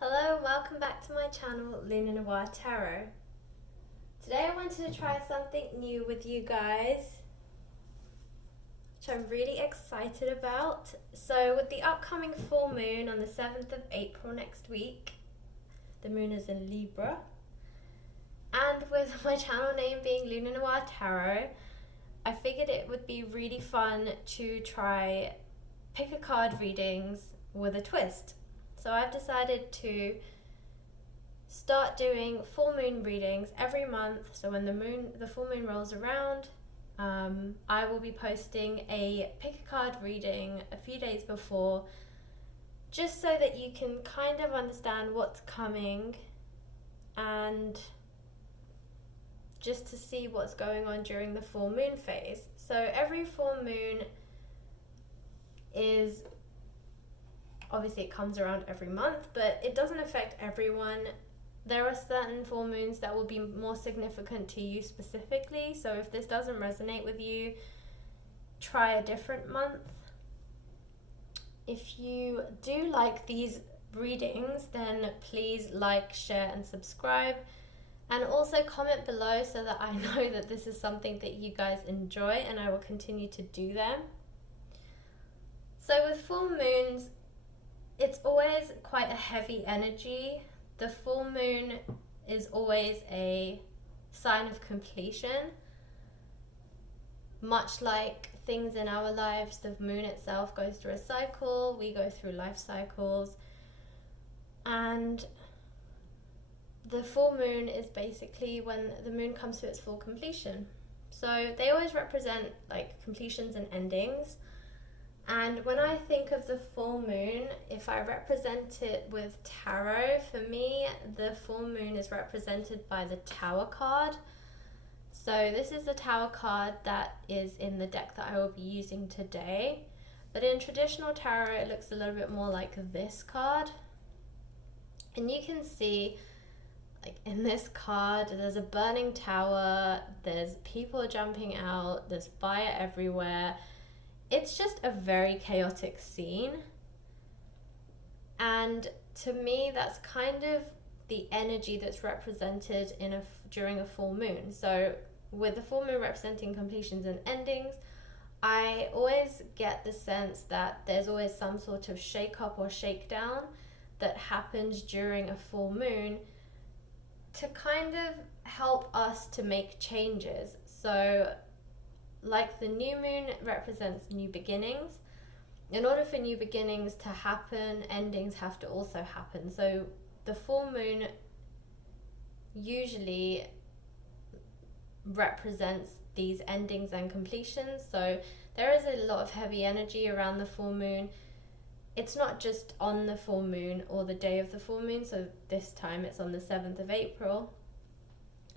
Hello, welcome back to my channel, Noir Tarot. Today I wanted to try something new with you guys, which I'm really excited about. So with the upcoming full moon on the 7th of April next week, the moon is in Libra, and with my channel name being Noir Tarot, I figured it would be really fun to try pick a card readings with a twist. So I've decided to start doing full moon readings every month. So when the full moon rolls around, I will be posting a pick a card reading a few days before, just so that you can kind of understand what's coming and just to see what's going on during the full moon phase. So every full moon is, obviously it comes around every month, but it doesn't affect everyone. There are certain full moons that will be more significant to you specifically, so if this doesn't resonate with you, try a different month. If you do like these readings, then please like, share and subscribe, and also comment below so that I know that this is something that you guys enjoy and I will continue to do them. So with full moons, it's always quite a heavy energy. The full moon is always a sign of completion. Much like things in our lives, the moon itself goes through a cycle, we go through life cycles, and the full moon is basically when the moon comes to its full completion. So they always represent like completions and endings. And when I think of the full moon, if I represent it with tarot, for me, the full moon is represented by the Tower card. So this is the Tower card that is in the deck that I will be using today. But in traditional tarot, it looks a little bit more like this card. And you can see, like in this card, there's a burning tower, there's people jumping out, there's fire everywhere. It's just a very chaotic scene, and to me that's kind of the energy that's represented during a full moon. So with the full moon representing completions and endings, I always get the sense that there's always some sort of shake up or shakedown that happens during a full moon to kind of help us to make changes. So like the new moon represents new beginnings. In order for new beginnings to happen, endings have to also happen. So the full moon usually represents these endings and completions. So there is a lot of heavy energy around the full moon. It's not just on the full moon or the day of the full moon. So this time it's on the 7th of April.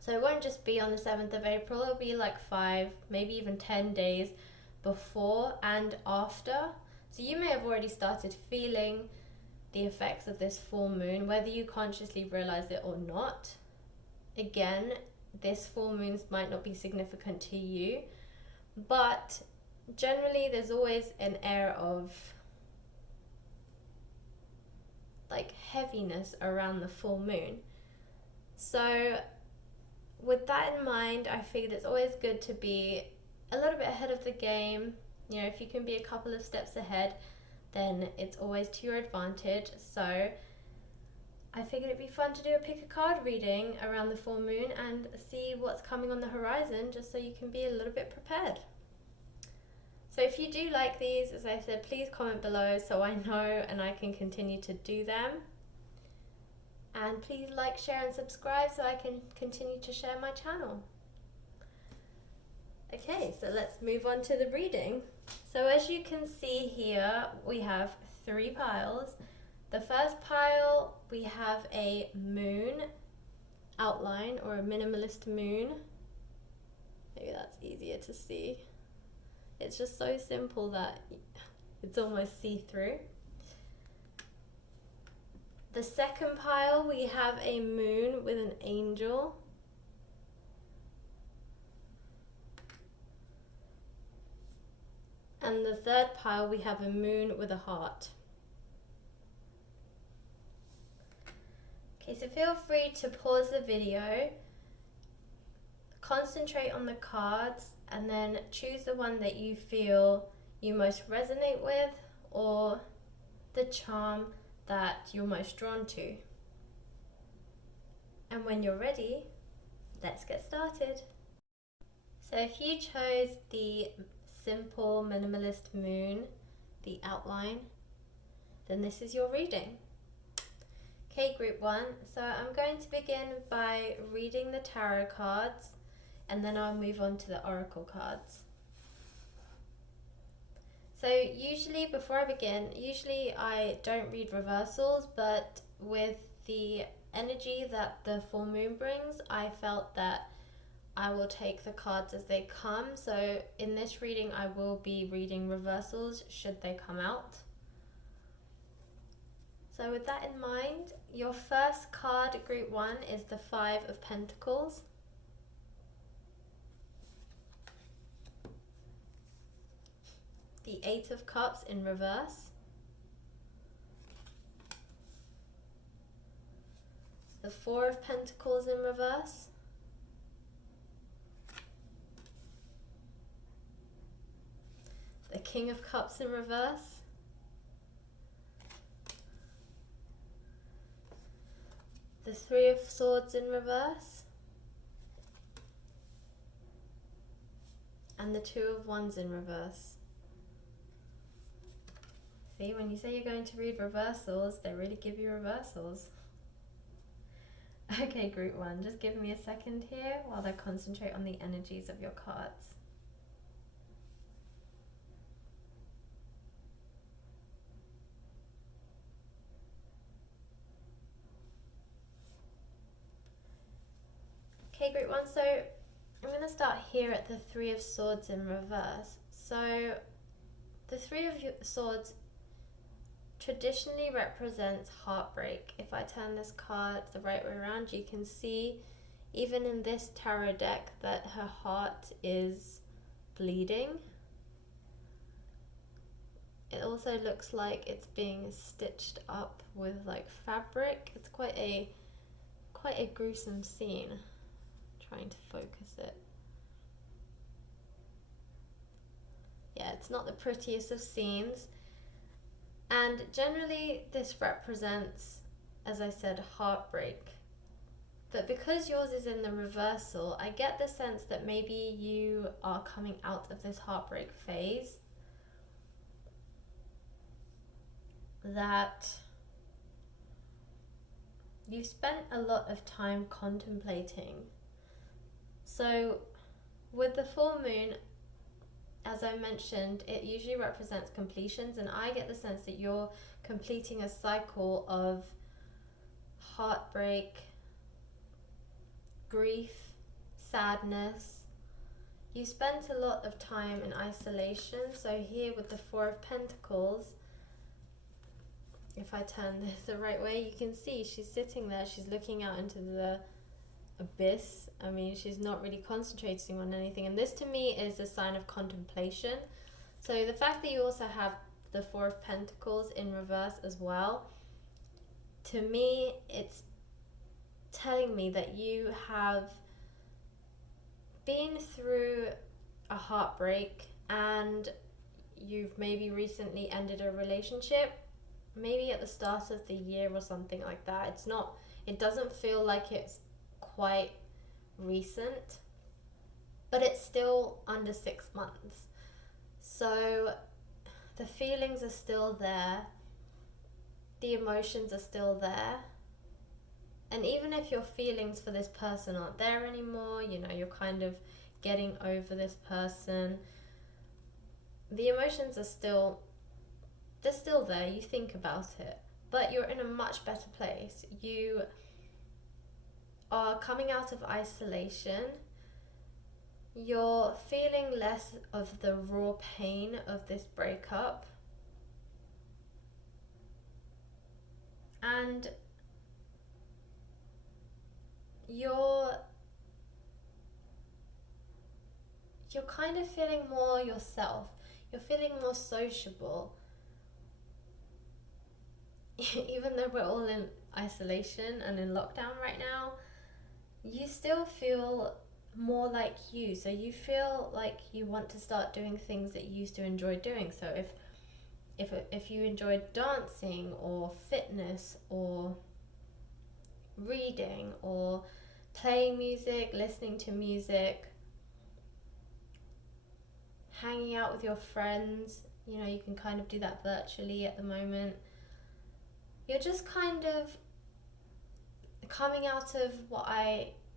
So it won't just be on the 7th of April, it'll be like 5, maybe even 10 days before and after. So you may have already started feeling the effects of this full moon, whether you consciously realize it or not. Again, this full moon might not be significant to you, but generally there's always an air of like heaviness around the full moon. So with that in mind, I figured it's always good to be a little bit ahead of the game. You know, if you can be a couple of steps ahead, then it's always to your advantage. So I figured it'd be fun to do a pick a card reading around the full moon and see what's coming on the horizon, just so you can be a little bit prepared. So if you do like these, as I said, please comment below so I know and I can continue to do them. And please like, share and subscribe so I can continue to share my channel. Okay, so let's move on to the reading. So as you can see here, we have 3 piles. The first pile, we have a moon outline or a minimalist moon. Maybe that's easier to see. It's just so simple that it's almost see-through. The second pile, we have a moon with an angel. And the third pile, we have a moon with a heart. Okay, so feel free to pause the video, concentrate on the cards, and then choose the one that you feel you most resonate with, or the charm that you're most drawn to. And when you're ready, let's get started. So if you chose the simple minimalist moon, the outline, then this is your reading. Okay, group 1. So I'm going to begin by reading the tarot cards, and then I'll move on to the oracle cards. So usually, before I begin, I don't read reversals, but with the energy that the full moon brings, I felt that I will take the cards as they come. So in this reading, I will be reading reversals should they come out. So with that in mind, your first card, group 1, is the 5 of Pentacles. The 8 of Cups in reverse. The 4 of Pentacles in reverse. The King of Cups in reverse. The 3 of Swords in reverse. And the 2 of Wands in reverse. See, when you say you're going to read reversals, they really give you reversals. Okay, group 1, just give me a second here while I concentrate on the energies of your cards. Okay, group 1, so I'm going to start here at the 3 of Swords in reverse. So the 3 of Swords traditionally represents heartbreak. If I turn this card the right way around, you can see even in this tarot deck that her heart is bleeding. It also looks like it's being stitched up with like fabric. It's quite a gruesome scene. Trying to focus it. Yeah, it's not the prettiest of scenes. And generally this represents, as I said, heartbreak. But because yours is in the reversal, I get the sense that maybe you are coming out of this heartbreak phase. That you've spent a lot of time contemplating. So with the full moon, as I mentioned, it usually represents completions, and I get the sense that you're completing a cycle of heartbreak, grief, sadness. You spent a lot of time in isolation. So here with the 4 of Pentacles, if I turn this the right way, you can see she's sitting there, she's looking out into the abyss. I mean, she's not really concentrating on anything, and this to me is a sign of contemplation. So the fact that you also have the 4 of Pentacles in reverse as well, to me it's telling me that you have been through a heartbreak, and you've maybe recently ended a relationship, maybe at the start of the year or something like that. It doesn't feel like it's quite recent, but it's still under 6 months. So the feelings are still there, the emotions are still there, and even if your feelings for this person aren't there anymore, you know, you're kind of getting over this person, the emotions are still there, you think about it, but you're in a much better place. You are coming out of isolation. You're feeling less of the raw pain of this breakup. And you're kind of feeling more yourself. You're feeling more sociable. even though we're all in isolation and in lockdown right now, you still feel more like you. So you feel like you want to start doing things that you used to enjoy doing. So if you enjoyed dancing or fitness or reading or playing music, listening to music, hanging out with your friends, you know, you can kind of do that virtually at the moment. You're just kind of coming out of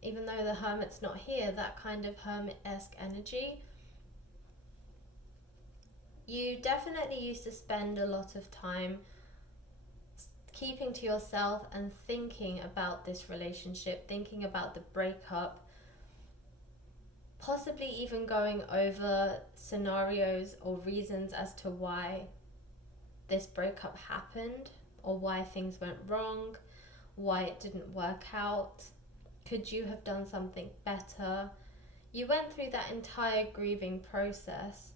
even though the hermit's not here, that kind of hermit-esque energy. You definitely used to spend a lot of time keeping to yourself and thinking about this relationship, thinking about the breakup, possibly even going over scenarios or reasons as to why this breakup happened or why things went wrong, why it didn't work out. Could you have done something better? You went through that entire grieving process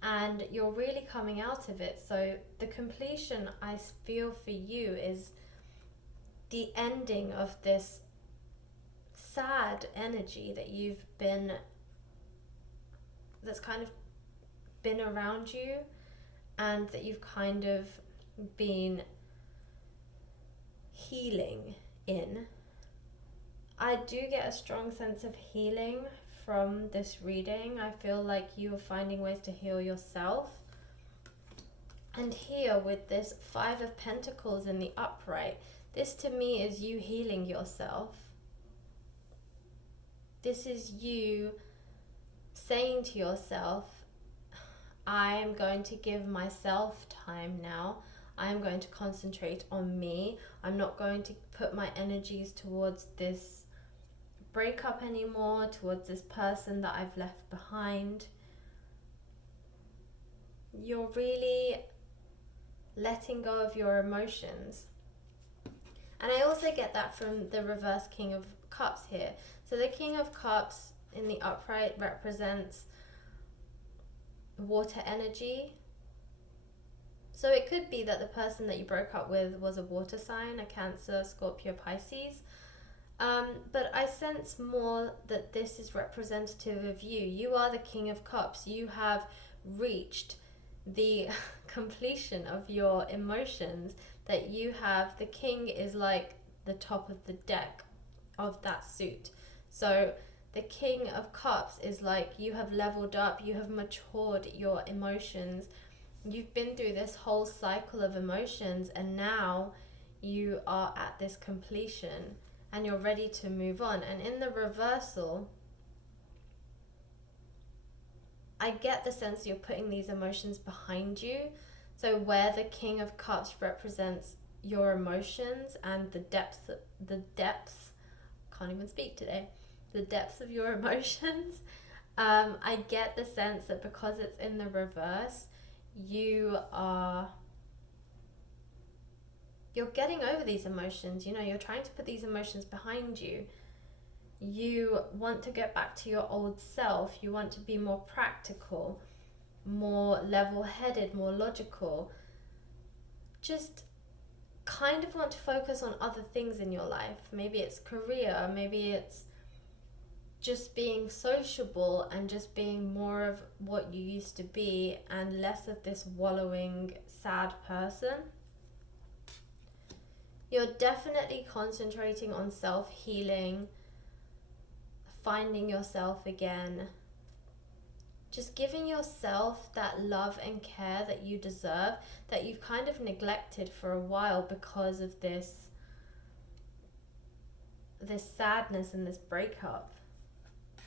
and you're really coming out of it. So the completion I feel for you is the ending of this sad energy that's kind of been around you and that you've kind of been healing in. I do get a strong sense of healing from this reading. I feel like you are finding ways to heal yourself. And here with this 5 of Pentacles in the upright, this to me is you healing yourself. This is you saying to yourself, I'm going to give myself time now. I'm going to concentrate on me. I'm not going to put my energies towards this breakup anymore, towards this person that I've left behind. You're really letting go of your emotions. And I also get that from the reverse King of Cups here. So the King of Cups in the upright represents water energy. So it could be that the person that you broke up with was a water sign, a Cancer, Scorpio, Pisces. But I sense more that this is representative of you. You are the King of Cups. You have reached the completion of your emotions, that you have. The King is like the top of the deck of that suit. So the King of Cups is like you have leveled up, you have matured your emotions. You've been through this whole cycle of emotions and now you are at this completion and you're ready to move on. And in the reversal, I get the sense you're putting these emotions behind you. So where the King of Cups represents your emotions and the depths, can't even speak today, the depths of your emotions, I get the sense that because it's in the reverse, you're getting over these emotions. You know, you're trying to put these emotions behind you. You want to get back to your old self. You want to be more practical, more level-headed, more logical. Just kind of want to focus on other things in your life. Maybe it's career, maybe it's just being sociable and just being more of what you used to be and less of this wallowing, sad person. You're definitely concentrating on self-healing, finding yourself again, just giving yourself that love and care that you deserve, that you've kind of neglected for a while because of this sadness and this breakup.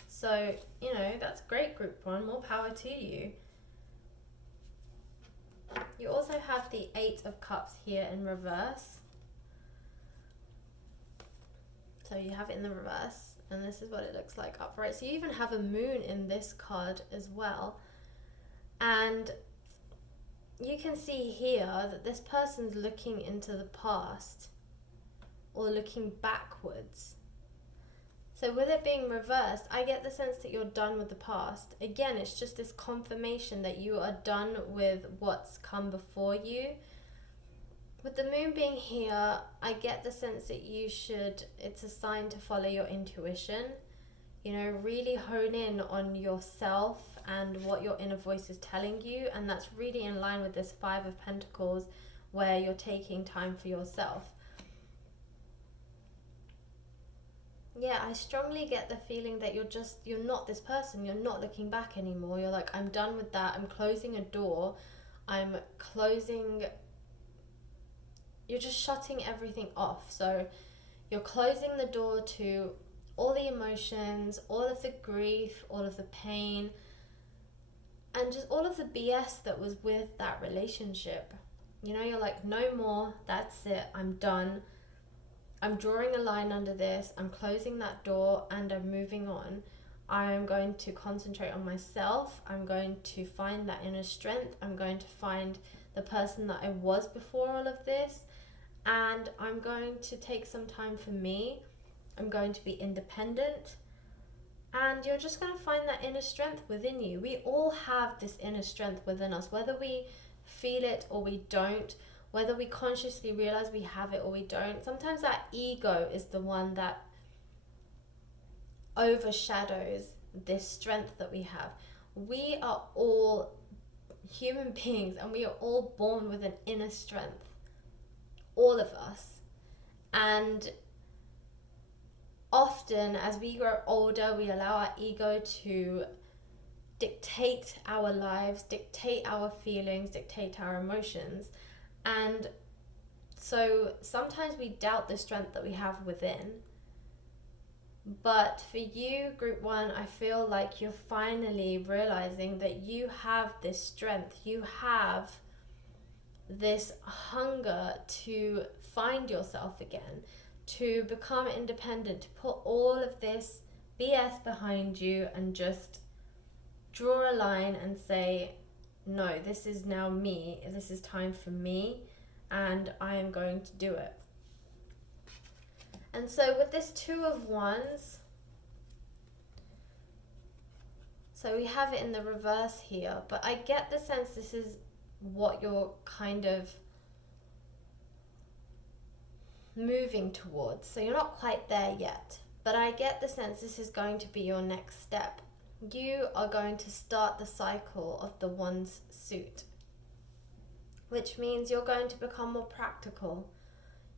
So, you know, that's great, Group 1. More power to you. You also have the 8 of Cups here in reverse. So you have it in the reverse, and this is what it looks like upright. So you even have a moon in this card as well. And you can see here that this person's looking into the past or looking backwards. So with it being reversed, I get the sense that you're done with the past. Again, it's just this confirmation that you are done with what's come before you. with the moon being here, I get the sense that it's a sign to follow your intuition. You know, really hone in on yourself and what your inner voice is telling you. And that's really in line with this Five of Pentacles, where you're taking time for yourself. Yeah, I strongly get the feeling that you're not this person. You're not looking back anymore. You're like, I'm done with that. I'm closing a door. You're just shutting everything off. So you're closing the door to all the emotions, all of the grief, all of the pain, and just all of the BS that was with that relationship. You know, you're like, no more, that's it, I'm done. I'm drawing a line under this, I'm closing that door, and I'm moving on. I'm going to concentrate on myself. I'm going to find that inner strength. I'm going to find the person that I was before all of this. And I'm going to take some time for me. I'm going to be independent. And you're just going to find that inner strength within you. We all have this inner strength within us, whether we feel it or we don't, whether we consciously realize we have it or we don't. Sometimes our ego is the one that overshadows this strength that we have. We are all human beings, and we are all born with an inner strength. All of us. And often as we grow older, we allow our ego to dictate our lives, dictate our feelings, dictate our emotions. And so sometimes we doubt the strength that we have within. But for you, Group 1, I feel like you're finally realizing that you have this strength. You have this hunger to find yourself again, to become independent, to put all of this BS behind you and just draw a line and say, no, this is now me, this is time for me, and I am going to do it. And so with this Two of Wands, so we have it in the reverse here, but I get the sense this is what you're kind of moving towards. So you're not quite there yet, but I get the sense this is going to be your next step. You are going to start the cycle of the Wands suit, which means you're going to become more practical.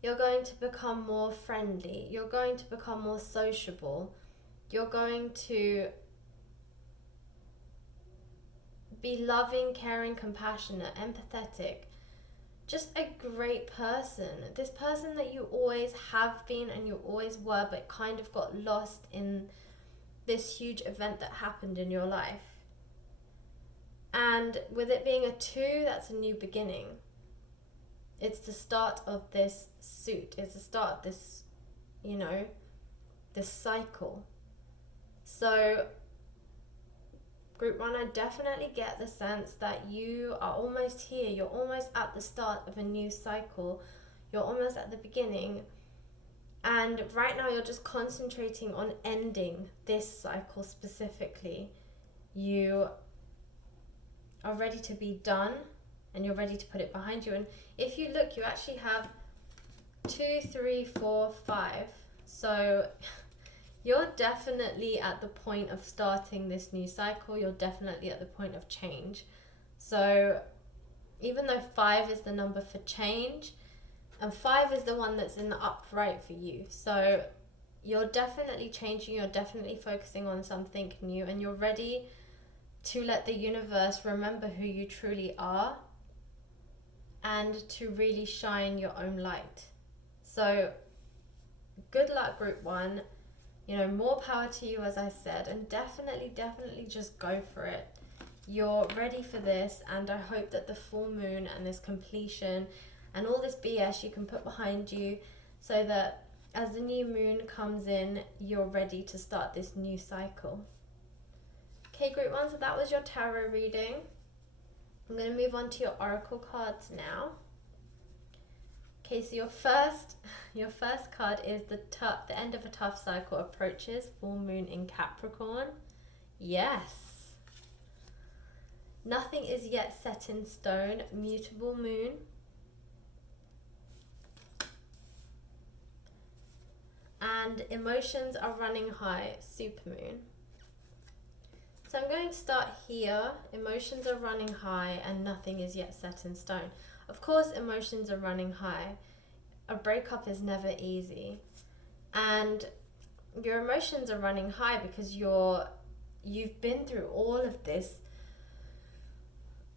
You're going to become more friendly. You're going to become more sociable. You're going to be loving, caring, compassionate, empathetic. Just a great person. This person that you always have been and you always were, but kind of got lost in this huge event that happened in your life. And with it being a 2, that's a new beginning. It's the start of this suit. It's the start of this, this cycle. So, Group 1, I definitely get the sense that you are almost here. You're almost at the start of a new cycle. You're almost at the beginning. And right now you're just concentrating on ending this cycle specifically. You are ready to be done and you're ready to put it behind you. And if you look, you actually have 2, 3, 4, 5. So you're definitely at the point of starting this new cycle. You're definitely at the point of change. So even though 5 is the number for change, and 5 is the one that's in the upright for you. So you're definitely changing, you're definitely focusing on something new, and you're ready to let the universe remember who you truly are and to really shine your own light. So good luck, Group 1. More power to you, as I said, and definitely just go for it. You're ready for this, and I hope that the full moon and this completion and all this BS you can put behind you, so that as the new moon comes in, you're ready to start this new cycle. Okay, Group 1, so that was your tarot reading. I'm going to move on to your oracle cards now. Okay, so your first card is the end of a tough cycle approaches, full moon in Capricorn. Yes. Nothing is yet set in stone, mutable moon. and emotions are running high, supermoon. So I'm going to start here. Emotions are running high and nothing is yet set in stone. Of course, emotions are running high. A breakup is never easy. And your emotions are running high because you've been through all of this.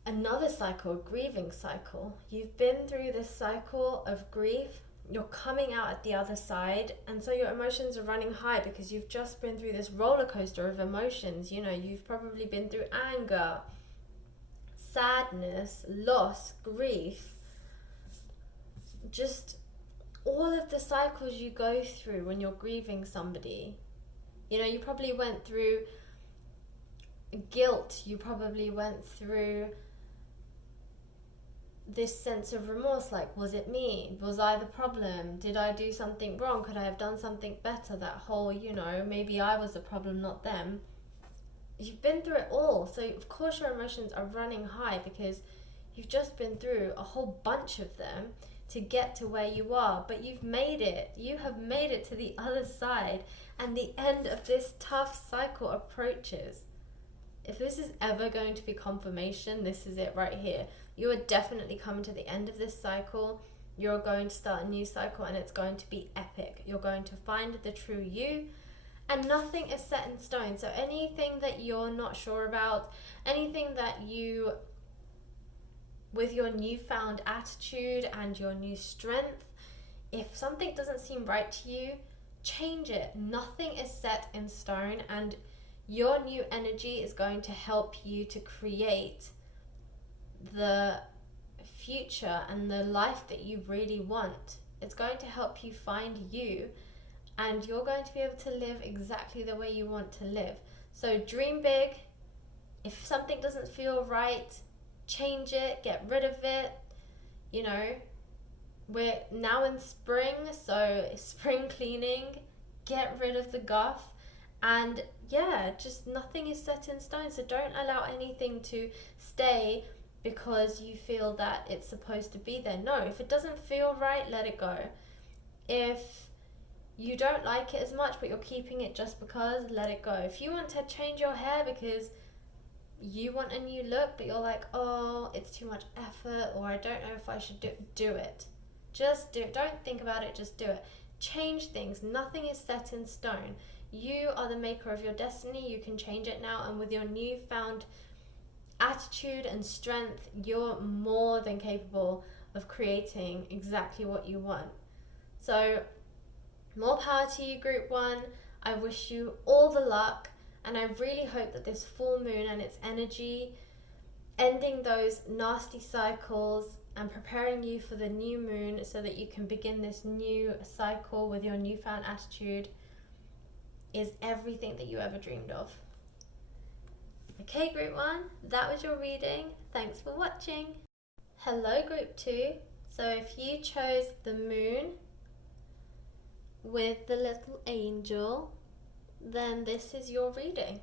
Another cycle, a grieving cycle. You've been through this cycle of grief. You're coming out at the other side, and so your emotions are running high because you've just been through this roller coaster of emotions. You know, you've probably been through anger, sadness, loss, grief, just all of the cycles you go through when you're grieving somebody. You know, you probably went through guilt, you probably went through this sense of remorse, like, was it me? Was I the problem? Did I do something wrong? Could I have done something better? That whole, you know, maybe I was the problem, not them. You've been through it all, so of course your emotions are running high because you've just been through a whole bunch of them to get to where you are, but you've made it. You have made it to the other side, and the end of this tough cycle approaches. If this is ever going to be confirmation, this is it right here. You are definitely coming to the end of this cycle. You're going to start a new cycle and it's going to be epic. You're going to find the true you, and nothing is set in stone. So anything that you're not sure about, anything that you, with your newfound attitude and your new strength, if something doesn't seem right to you, change it. Nothing is set in stone, and your new energy is going to help you to create the future and the life that you really want. It's going to help you find you, and you're going to be able to live exactly the way you want to live. So dream big. If something doesn't feel right, change it, get rid of it. You know, we're now in spring, so spring cleaning, get rid of the guff. And yeah, just nothing is set in stone, so don't allow anything to stay because you feel that it's supposed to be there. No, if it doesn't feel right, let it go. If you don't like it as much but you're keeping it just because, let it go. If you want to change your hair because you want a new look but you're like, oh, it's too much effort, or I don't know if I should do it. Just do it. Don't think about it, just do it. Change things. Nothing is set in stone. You are the maker of your destiny. You can change it now, and with your newfound attitude and strength, you're more than capable of creating exactly what you want. So more power to you, group 1. I wish you all the luck, and I really hope that this full moon and its energy, ending those nasty cycles and preparing you for the new moon so that you can begin this new cycle with your newfound attitude, is everything that you ever dreamed of. Okay, group 1, that was your reading. Thanks for watching. Hello, group 2. So if you chose the moon with the little angel, then this is your reading.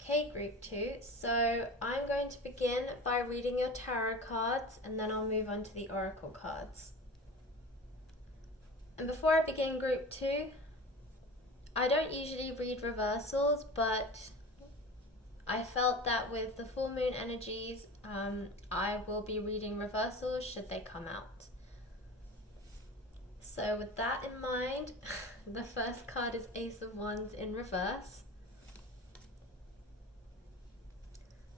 Okay, group 2. So I'm going to begin by reading your tarot cards, and then I'll move on to the oracle cards. And before I begin, group 2, I don't usually read reversals, but I felt that with the full moon energies, I will be reading reversals should they come out. So with that in mind, the first card is Ace of Wands in reverse,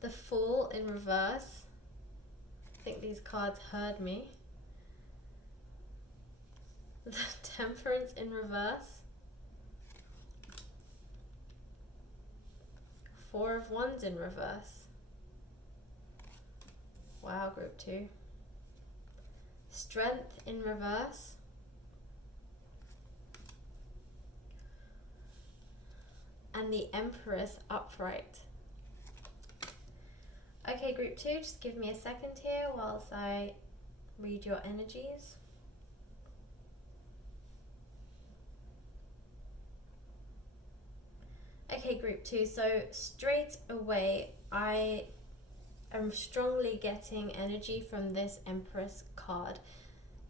the Fool in reverse. I think these cards heard me. The Temperance in reverse, Four of Wands in reverse. Wow, group 2. Strength in reverse, and the Empress upright. Okay, group 2, just give me a second here whilst I read your energies. Okay, group 2, so straight away I am strongly getting energy from this Empress card.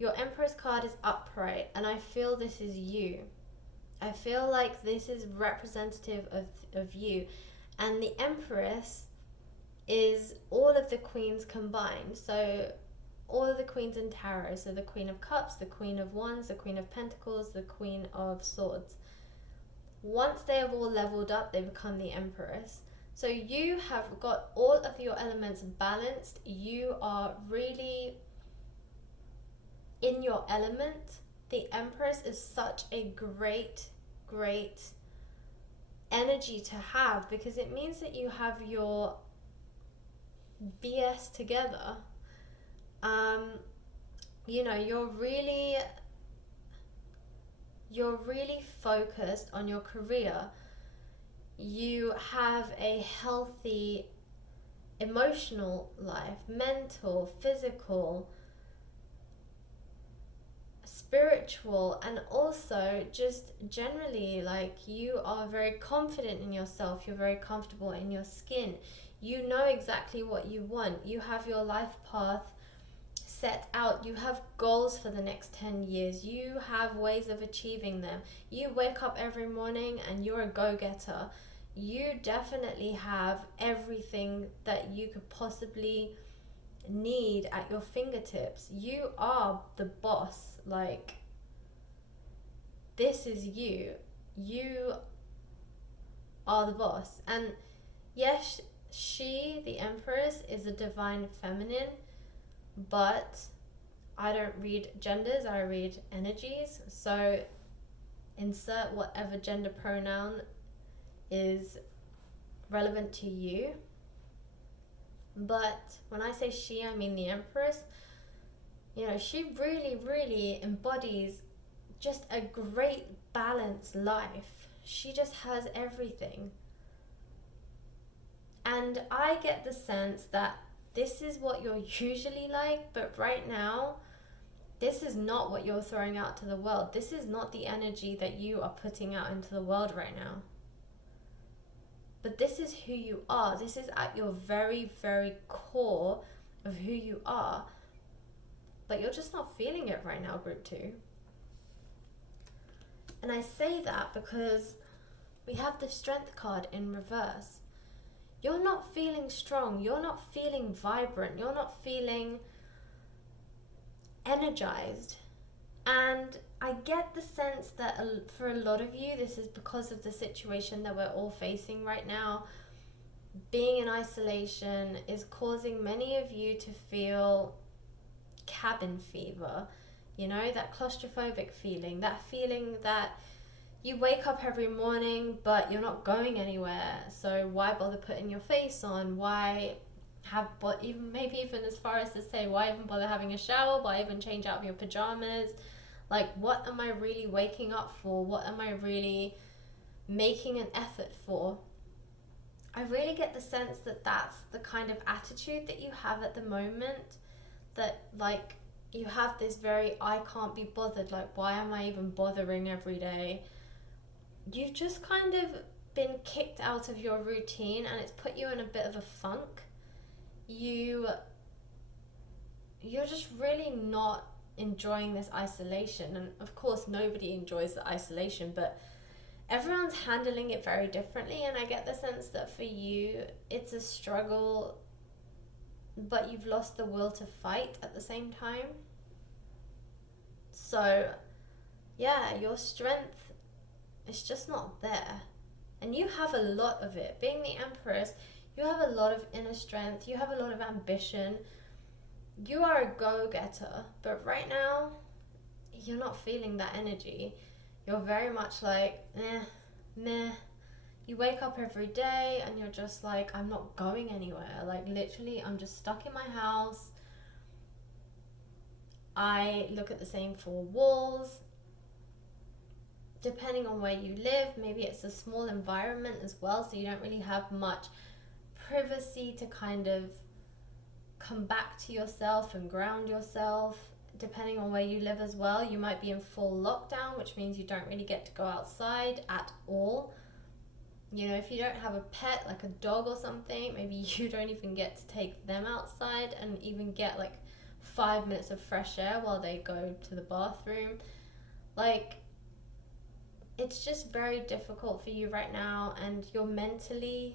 Your Empress card is upright, and I feel this is you. I feel like this is representative of you. And the Empress is all of the queens combined. So all of the queens in tarot. So the Queen of Cups, the Queen of Wands, the Queen of Pentacles, the Queen of Swords. Once they have all leveled up, they become the Empress. So you have got all of your elements balanced. You are really in your element. The Empress is such a great energy to have, because it means that you have your BS together. You know, you're really focused on your career. You have a healthy emotional life, mental, physical, spiritual, and also just generally, like, you are very confident in yourself. You're very comfortable in your skin. You know exactly what you want. You have your life path set out. You have goals for the next 10 years. You have ways of achieving them. You wake up every morning and you're a go-getter. You definitely have everything that you could possibly need at your fingertips. You are the boss. Like, this is you. You are the boss. And yes, she, the Empress, is a divine feminine, but I don't read genders, I read energies. So insert whatever gender pronoun is relevant to you. But when I say she, I mean the Empress. You know, she really embodies just a great balanced life. She just has everything. And I get the sense that this is what you're usually like, but right now, this is not what you're throwing out to the world. This is not the energy that you are putting out into the world right now. But this is who you are. This is at your very core of who you are. But you're just not feeling it right now, group 2. And I say that because we have the Strength card in reverse. You're not feeling strong. You're not feeling vibrant. You're not feeling energized. And I get the sense that for a lot of you, this is because of the situation that we're all facing right now. Being in isolation is causing many of you to feel cabin fever. You know, that claustrophobic feeling, that feeling that you wake up every morning but you're not going anywhere. So why bother putting your face on? Why have, maybe even as far as to say, why even bother having a shower? Why even change out of your pajamas? Like, what am I really waking up for? What am I really making an effort for? I really get the sense that that's the kind of attitude that you have at the moment. That, like, you have this very, I can't be bothered. Like, why am I even bothering every day? You've just kind of been kicked out of your routine and it's put you in a bit of a funk. You're just really not enjoying this isolation. And of course, nobody enjoys the isolation, but everyone's handling it very differently. And I get the sense that for you, it's a struggle, but you've lost the will to fight at the same time. So, yeah, your strength is just not there. And you have a lot of it. Being the Empress, you have a lot of inner strength. You have a lot of ambition. You are a go-getter. But right now, you're not feeling that energy. You're very much like, meh. You wake up every day and you're just like, I'm not going anywhere. Like, literally, I'm just stuck in my house. I look at the same 4 walls. Depending on where you live, maybe it's a small environment as well, so you don't really have much privacy to kind of come back to yourself and ground yourself. Depending on where you live as well, you might be in full lockdown, which means you don't really get to go outside at all. You know, if you don't have a pet, like a dog or something, maybe you don't even get to take them outside and even get like 5 minutes of fresh air while they go to the bathroom. Like, it's just very difficult for you right now, and you're mentally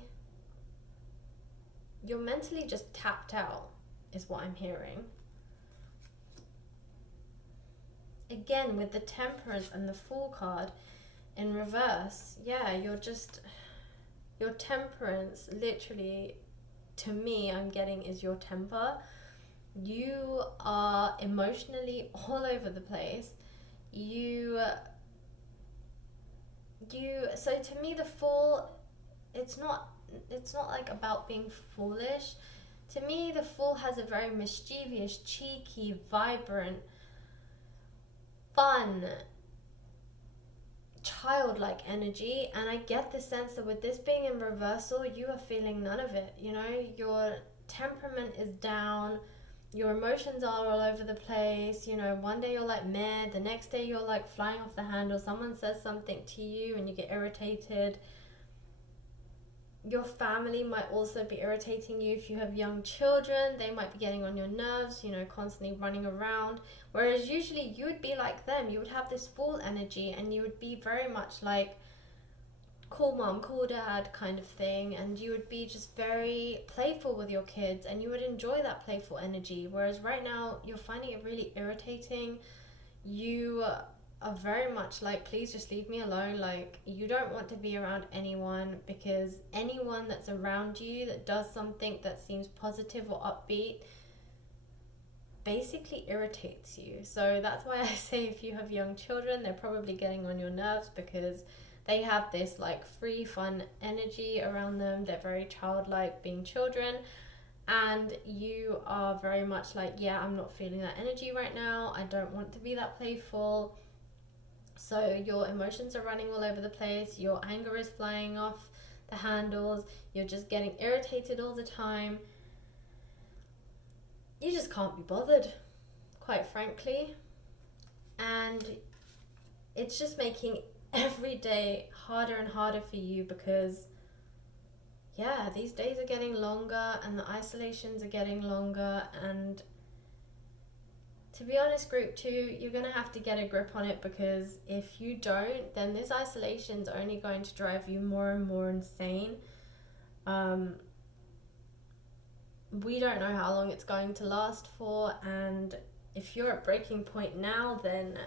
just tapped out, is what I'm hearing. Again, with the Temperance and the Fool card in reverse, yeah, your Temperance, literally, to me, I'm getting is your temper. You are emotionally all over the place. So to me, the Fool, it's not like about being foolish. To me, the Fool has a very mischievous, cheeky, vibrant, fun, childlike energy, and I get the sense that with this being in reversal, you are feeling none of it. You know, your temperament is down, your emotions are all over the place. You know, one day you're like meh, the next day you're like flying off the handle. Someone says something to you and you get irritated. Your family might also be irritating you. If you have young children, they might be getting on your nerves, you know, constantly running around. Whereas usually you would be like them. You would have this Fool energy, and you would be very much like cool mom, cool dad kind of thing. And you would be just very playful with your kids, and you would enjoy that playful energy. Whereas right now, you're finding it really irritating. You are very much like, please just leave me alone. Like, you don't want to be around anyone, because anyone that's around you that does something that seems positive or upbeat basically irritates you. So that's why I say, if you have young children, they're probably getting on your nerves, because they have this like free, fun energy around them. They're very childlike, being children. And you are very much like, yeah, I'm not feeling that energy right now. I don't want to be that playful. So your emotions are running all over the place. Your anger is flying off the handles. You're just getting irritated all the time. You just can't be bothered, quite frankly. And it's just making every day harder and harder for you, because, yeah, these days are getting longer and the isolations are getting longer. And to be honest, group 2, you're going to have to get a grip on it, because if you don't, then this isolation is only going to drive you more and more insane. We don't know how long it's going to last for, and if you're at breaking point now, then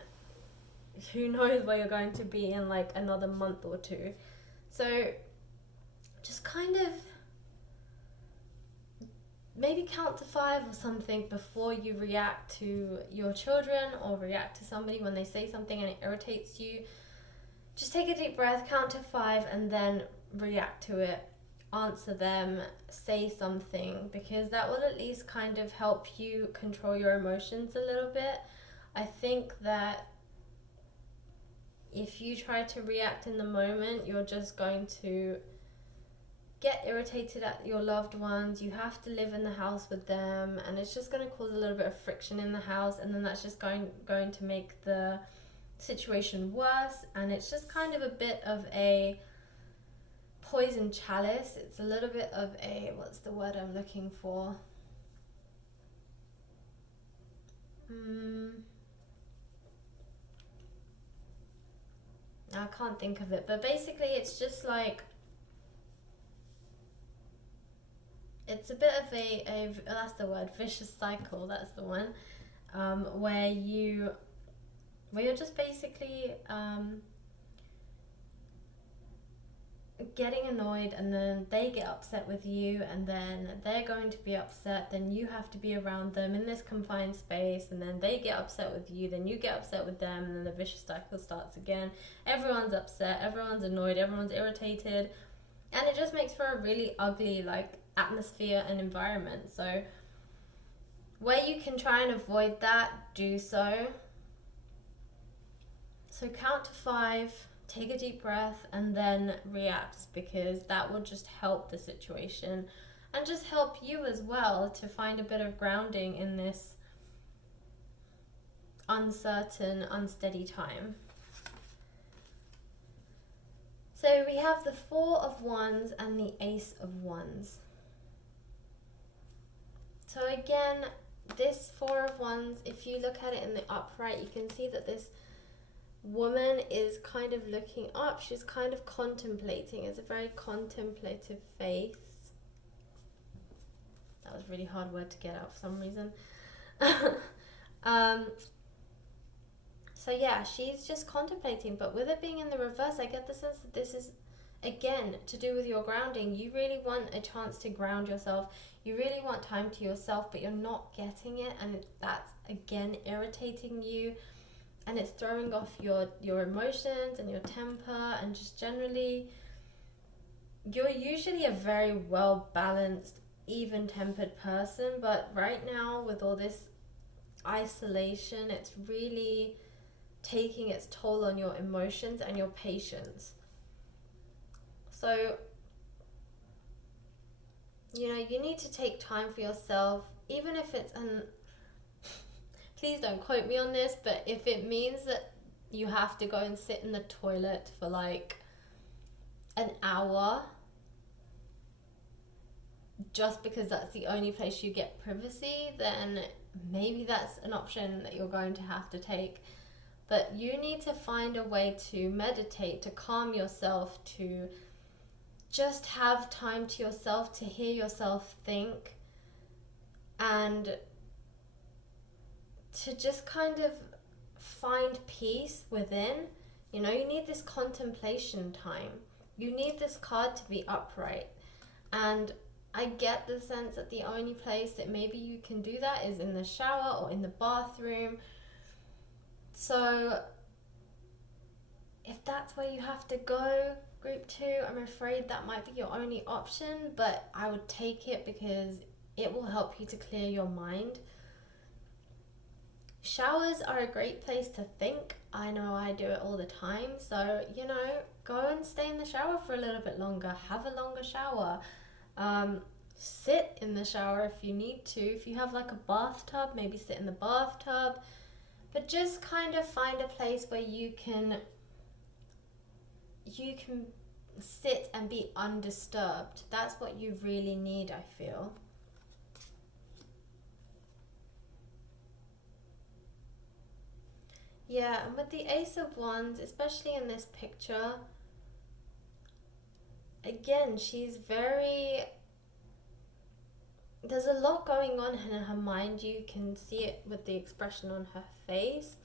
who knows where you're going to be in like another month or 2. So just kind of maybe count to 5 or something before you react to your children or react to somebody when they say something and it irritates you. Just take a deep breath, count to 5, and then react to it. Answer them, say something, because that will at least kind of help you control your emotions a little bit. I think that if you try to react in the moment, you're just going to get irritated at your loved ones. You have to live in the house with them, and it's just going to cause a little bit of friction in the house, and then that's just going to make the situation worse. And it's just kind of a bit of a poison chalice. It's a little bit of a, what's the word I'm looking for? I can't think of it, but basically it's just like, it's a bit of a that's the word, vicious cycle, that's the one, where you're just basically getting annoyed, and then they get upset with you, and then they're going to be upset, then you have to be around them in this confined space, and then they get upset with you, then you get upset with them, and then the vicious cycle starts again. Everyone's upset, everyone's annoyed, everyone's irritated, and it just makes for a really ugly like atmosphere and environment. So where you can try and avoid that, do so. So count to 5, take a deep breath, and then react, because that will just help the situation and just help you as well to find a bit of grounding in this uncertain, unsteady time. So we have the 4 of Wands and the Ace of Wands. So again, this Four of Wands, if you look at it in the upright, you can see that this woman is kind of looking up. She's kind of contemplating. It's a very contemplative face. That was a really hard word to get out for some reason. So yeah, she's just contemplating, but with it being in the reverse, I get the sense that this is, again, to do with your grounding. You really want a chance to ground yourself. You really want time to yourself, but you're not getting it, and that's, again, irritating you, and it's throwing off your emotions and your temper, and just generally, you're usually a very well-balanced, even-tempered person, but right now, with all this isolation, it's really taking its toll on your emotions and your patience. So, you know, you need to take time for yourself, even if it's please don't quote me on this, but if it means that you have to go and sit in the toilet for like an hour just because that's the only place you get privacy, then maybe that's an option that you're going to have to take. But you need to find a way to meditate, to calm yourself, to just have time to yourself, to hear yourself think, and to just kind of find peace within. You know, you need this contemplation time. You need this card to be upright. And I get the sense that the only place that maybe you can do that is in the shower or in the bathroom. So if that's where you have to go, group 2, I'm afraid that might be your only option, but I would take it because it will help you to clear your mind. Showers are a great place to think. I know I do it all the time. So, you know, go and stay in the shower for a little bit longer. Have a longer shower. Sit in the shower if you need to. If you have like a bathtub, maybe sit in the bathtub. But just kind of find a place where you can sit and be undisturbed. That's what you really need, I feel. Yeah, and with the Ace of Wands, especially in this picture, again, she's very... There's a lot going on in her mind. You can see it with the expression on her face.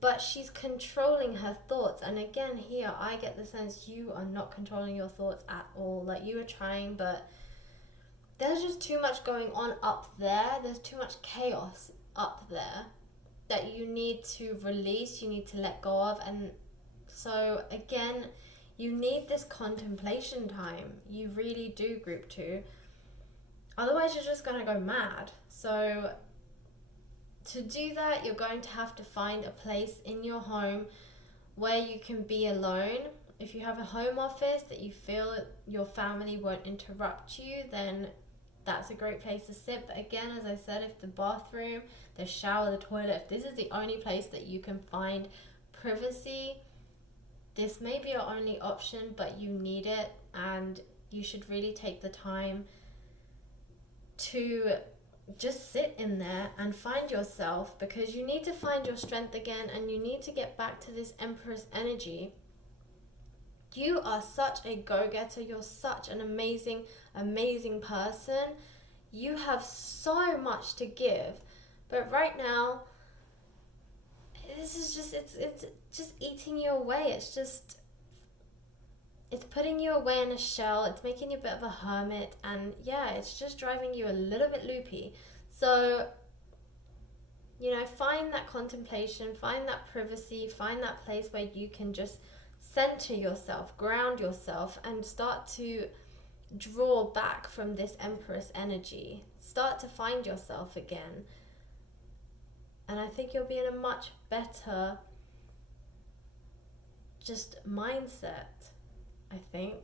But she's controlling her thoughts. And again, here, I get the sense you are not controlling your thoughts at all. Like, you are trying, but there's just too much going on up there. There's too much chaos up there that you need to release, you need to let go of. And so, again, you need this contemplation time. You really do, group 2. Otherwise, you're just going to go mad. So, to do that, you're going to have to find a place in your home where you can be alone. If you have a home office that you feel your family won't interrupt you, then that's a great place to sit. But again, as I said, if the bathroom, the shower, the toilet, if this is the only place that you can find privacy, this may be your only option, but you need it, and you should really take the time to just sit in there and find yourself, because you need to find your strength again, and you need to get back to this Empress energy. You are such a go-getter. You're such an amazing, amazing person. You have so much to give, but right now, this is just, it's just eating you away. It's putting you away in a shell. It's making you a bit of a hermit. And yeah, it's just driving you a little bit loopy. So, you know, find that contemplation, find that privacy, find that place where you can just center yourself, ground yourself, and start to draw back from this Empress energy. Start to find yourself again. And I think you'll be in a much better just mindset, I think.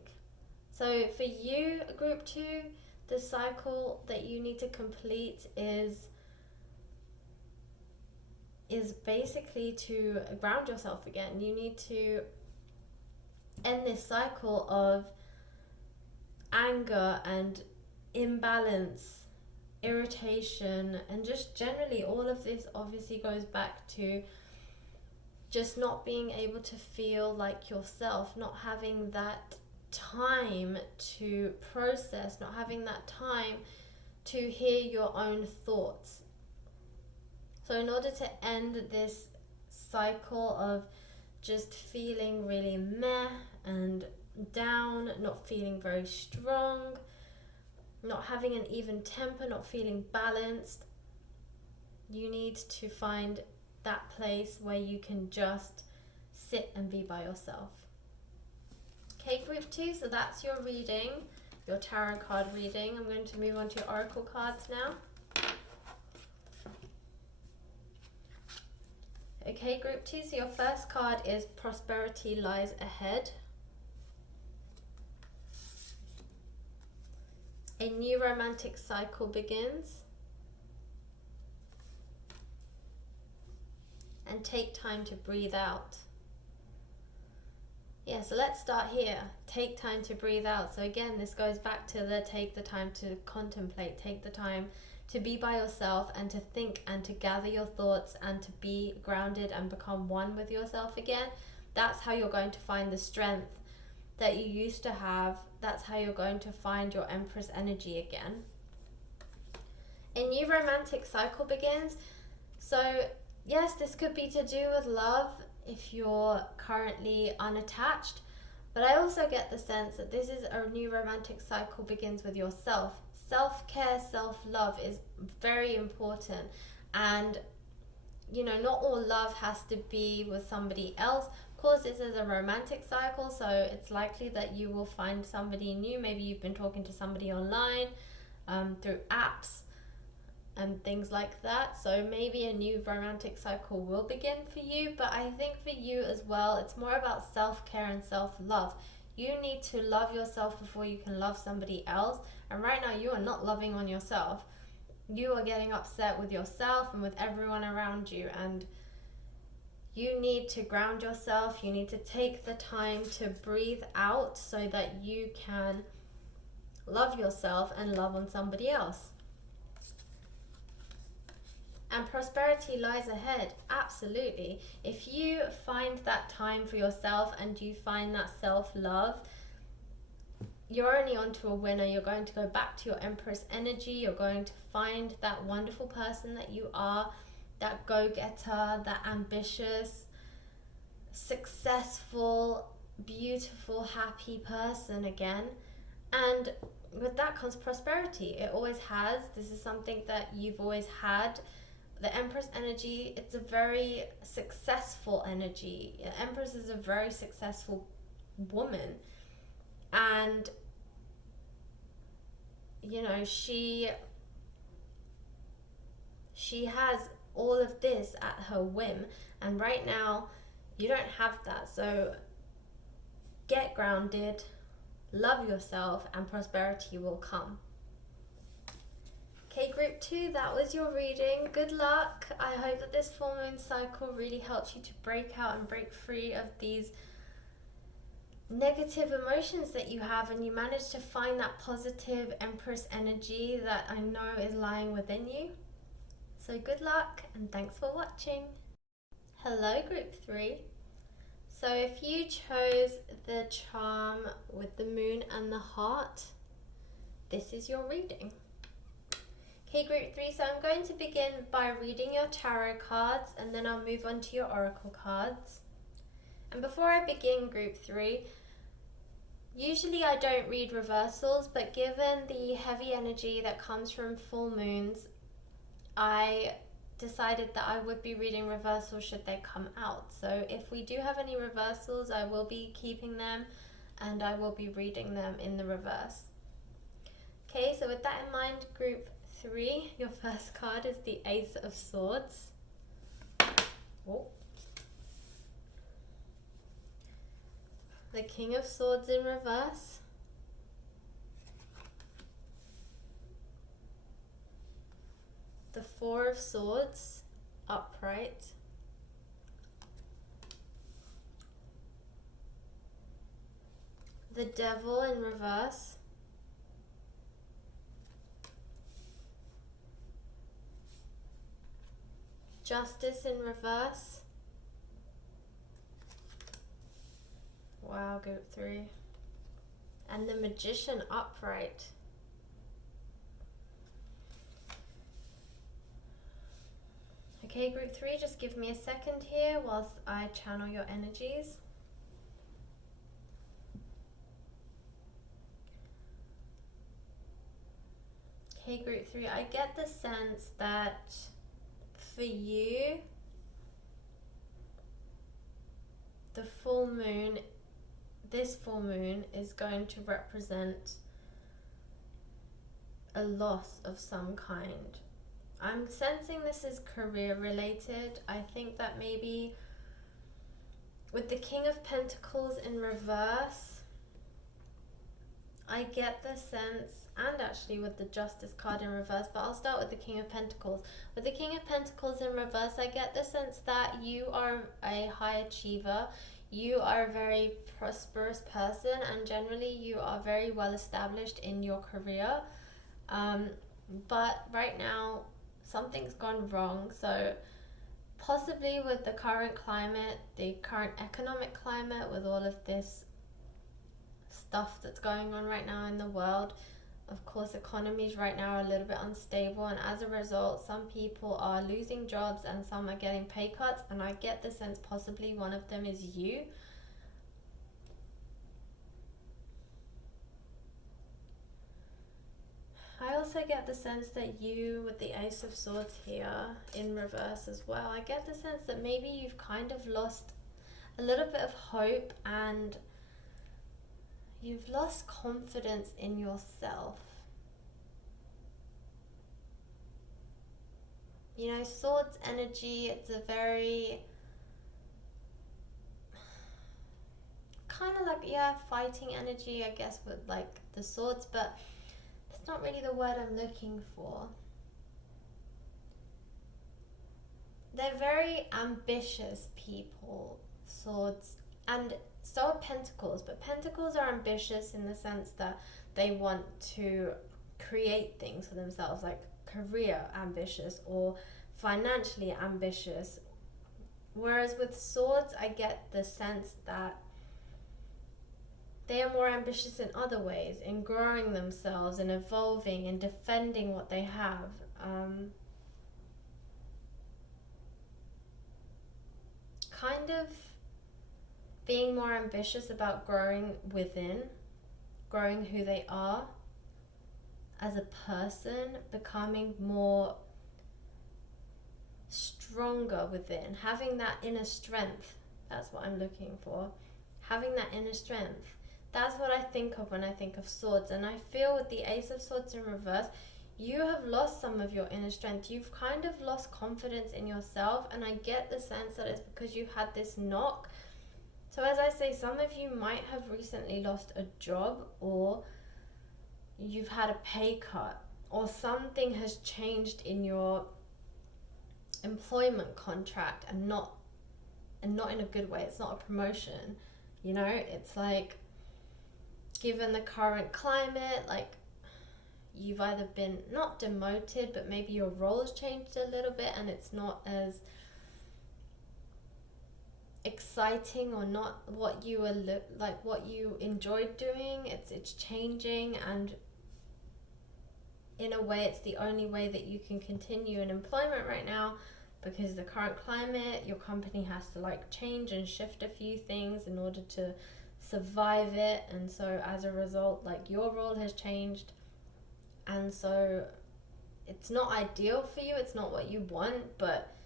So for you, group 2, the cycle that you need to complete is basically to ground yourself again. You need to end this cycle of anger and imbalance irritation, and just generally all of this obviously goes back to just not being able to feel like yourself, not having that time to process, not having that time to hear your own thoughts. So in order to end this cycle of just feeling really meh and down, not feeling very strong, not having an even temper, not feeling balanced, you need to find that place where you can just sit and be by yourself. Okay, group 2, so that's your reading, your tarot card reading. I'm going to move on to your oracle cards now. Okay, group 2, so your first card is Prosperity Lies Ahead. A new romantic cycle begins. And take time to breathe out. Yeah, so let's start here. Take time to breathe out. So again, this goes back to the take the time to contemplate, take the time to be by yourself and to think and to gather your thoughts and to be grounded and become one with yourself again. That's how you're going to find the strength that you used to have. That's how you're going to find your Empress energy again. A new romantic cycle begins. So yes, this could be to do with love if you're currently unattached, but I also get the sense that this is a new romantic cycle begins with yourself. Self-care, self-love is very important, and you know, not all love has to be with somebody else. Of course, this is a romantic cycle, so it's likely that you will find somebody new. Maybe you've been talking to somebody online through apps and things like that, so maybe a new romantic cycle will begin for you. But I think for you as well, it's more about self-care and self-love. You need to love yourself before you can love somebody else, and right now you are not loving on yourself. You are getting upset with yourself and with everyone around you, and you need to ground yourself. You need to take the time to breathe out so that you can love yourself and love on somebody else. And prosperity lies ahead, absolutely. If you find that time for yourself and you find that self-love, you're only onto a winner. You're going to go back to your Empress energy. You're going to find that wonderful person that you are, that go-getter, that ambitious, successful, beautiful, happy person again. And with that comes prosperity. It always has. This is something that you've always had. The Empress energy, it's a very successful energy. The Empress is a very successful woman. And, you know, she has all of this at her whim. And right now, you don't have that. So get grounded, love yourself, and prosperity will come. Okay, group 2, that was your reading. Good luck. I hope that this full moon cycle really helps you to break out and break free of these negative emotions that you have, and you manage to find that positive Empress energy that I know is lying within you. So good luck, and thanks for watching. Hello, group 3. So if you chose the charm with the moon and the heart, this is your reading. Okay, group 3, so I'm going to begin by reading your tarot cards, and then I'll move on to your oracle cards. And before I begin, group 3, usually I don't read reversals, but given the heavy energy that comes from full moons, I decided that I would be reading reversals should they come out. So if we do have any reversals, I will be keeping them, and I will be reading them in the reverse. Okay, so with that in mind, group 3, your first card is the Ace of Swords. Oh. The King of Swords in reverse. The Four of Swords upright. The Devil in reverse. Justice in reverse. Wow, group 3. And the Magician upright. Okay, group 3, just give me a second here whilst I channel your energies. Okay, group 3, I get the sense that for you, the full moon, this full moon is going to represent a loss of some kind. I'm sensing this is career related. I think that maybe with the King of Pentacles in reverse, I get the sense, and actually with the Justice card in reverse, but I'll start with the King of Pentacles. With the King of Pentacles in reverse, I get the sense that you are a high achiever. You are a very prosperous person, and generally you are very well established in your career. But right now, something's gone wrong. So possibly with the current climate, the current economic climate, with all of this stuff that's going on right now in the world, of course economies right now are a little bit unstable, and as a result some people are losing jobs and some are getting pay cuts, and I get the sense possibly one of them is you. I also get the sense that you, with the Ace of Swords here in reverse as well, I get the sense that maybe you've kind of lost a little bit of hope and you've lost confidence in yourself. You know, Swords energy, it's a very kind of like, yeah, fighting energy, I guess, with like the swords, but it's not really the word I'm looking for. They're very ambitious people, Swords, and so are Pentacles, but Pentacles are ambitious in the sense that they want to create things for themselves, like career ambitious or financially ambitious. Whereas with Swords, I get the sense that they are more ambitious in other ways, in growing themselves and evolving and defending what they have. Kind of being more ambitious about growing within, growing who they are as a person, becoming more stronger within, having that inner strength. That's what I'm looking for. Having that inner strength. That's what I think of when I think of Swords. And I feel with the Ace of Swords in reverse, you have lost some of your inner strength. You've kind of lost confidence in yourself, and I get the sense that it's because you've had this knock. So as I say, some of you might have recently lost a job, or you've had a pay cut, or something has changed in your employment contract, and not in a good way. It's not a promotion, you know. It's like, given the current climate, like you've either been not demoted, but maybe your role's changed a little bit and it's not as exciting, or not what you were like what you enjoyed doing. It's changing, and in a way it's the only way that you can continue in employment right now, because the current climate, your company has to like change and shift a few things in order to survive it. And so as a result, like your role has changed, and so it's not ideal for you, it's not what you want, but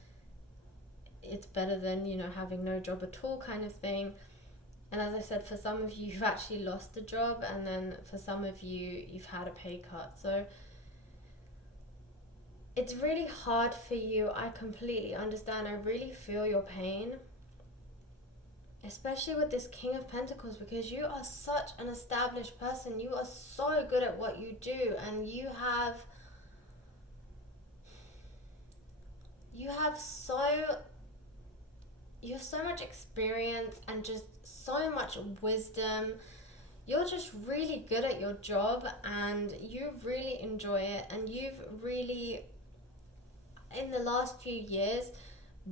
it's better than, you know, having no job at all kind of thing. And as I said, for some of you, you've actually lost a job, and then for some of you, you've had a pay cut. So it's really hard for you. I completely understand. I really feel your pain, especially with this King of Pentacles, because you are such an established person. You are so good at what you do, and you have so much experience and just so much wisdom. You're just really good at your job, and you really enjoy it, and you've really, in the last few years,